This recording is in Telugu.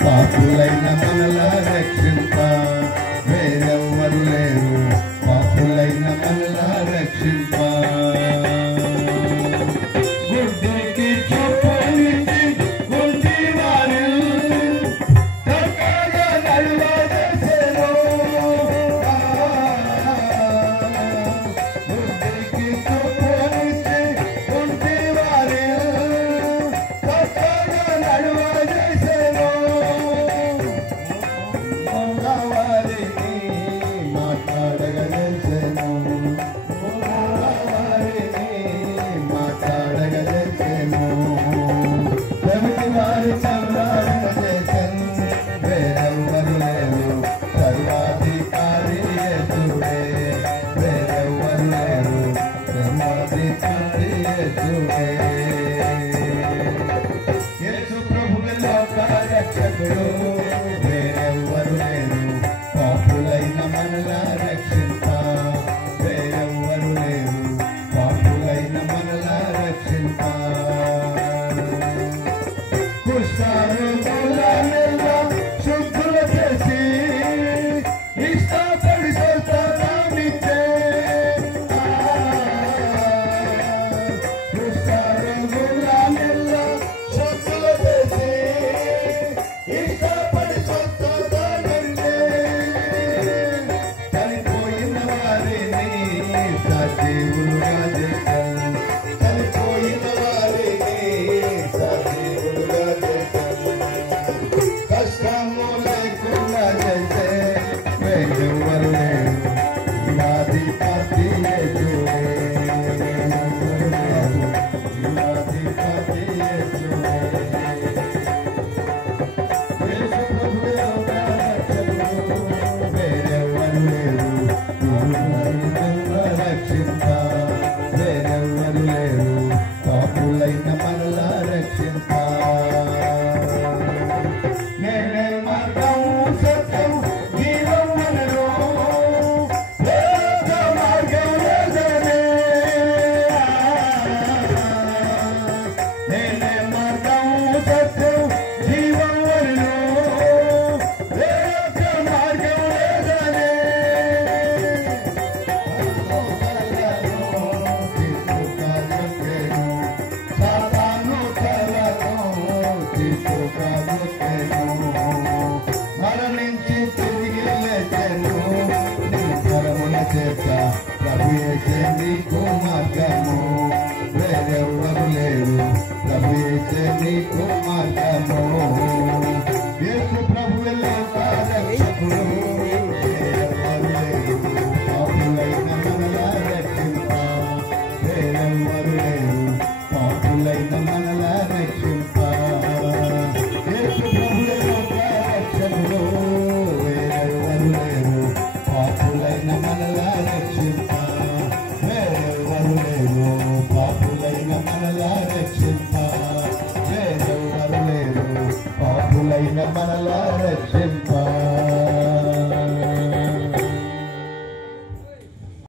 పాపులైన మనలా రక్షింప వేరెవ్వరు లేరు పాపులైన మనలా రక్షింప గుడ్డికి చూపనిచ్చి గుడ్డి వారి చక్కగా నడవజేసెను గుడ్డికి చూపనిచ్చి గుడ్డి వారి చక్కగా నడవజేసెను వారిని మాట్లాడగజేసెను ప్రమిటి వారి సంరాజేసెను వేరెవ్వరు లేరు సర్వాధికారి యేసువే వేరెవ్వరు లేరు సర్వాధికారి యేసువే యేసు ప్రభువే లోక రక్షకుడు వేరెవ్వరు లేరు పాపులైన మనలా రక్షింప వేరెవ్వరు లేరు పాపులైన మనలా రక్షింప కుష్ఠరోగులనెల్లా శుద్ధుల చేసి ఇష్టపడి స్వస్థతనిచ్చే కుష్ఠరోగులనెల్లా శుద్ధుల చేసి ఇష్టపడి స్వస్థతనిచ్చే చనిపోయిన వారిని సజీవులుగా చేశాను చనిపోయిన వారిని సజీవులుగా చేశాను కష్టము లేకుండా చేసే వేరెవ్వరు లేరు శివాధిపతి యేసువే శివాధిపతి యేసువే యేసు ప్రభువే లోక రక్షకుడు వేరెవ్వరు లేరు రక్షింప వేరెవ్వరు లేరు పాపులైన మనలా రక్షింప నేనే మార్గం సత్యం జీవం అనను వేరొక మార్గం లేదనే నేనే మార్గం సత్యం జీవం అనను వేరొక మార్గం లేదనే మరణించి తిరిగి లేచెను నీ కరముల చేత ప్రభు యేసే నీకు మార్గము వేరెవ్వరు లేరు ప్రభు యేసే నీకు మార్గము యేసు ప్రభువే లోక రక్షకుడు వేరెవ్వరు లేరు పాపులైన మనలా రక్షింప వేరెవ్వరు లేరు పాపులైన మనలా రక్షింప యేసు ప్రభువే లోక రక్షకుడు వేరెవ్వరు లేరు పాపులైన మనలా రక్షింప వేరెవ్వరు లేరు పాపులైన మనలా రక్షింప వేరెవ్వరు లేరు పాపులైన మనలా రక్షింప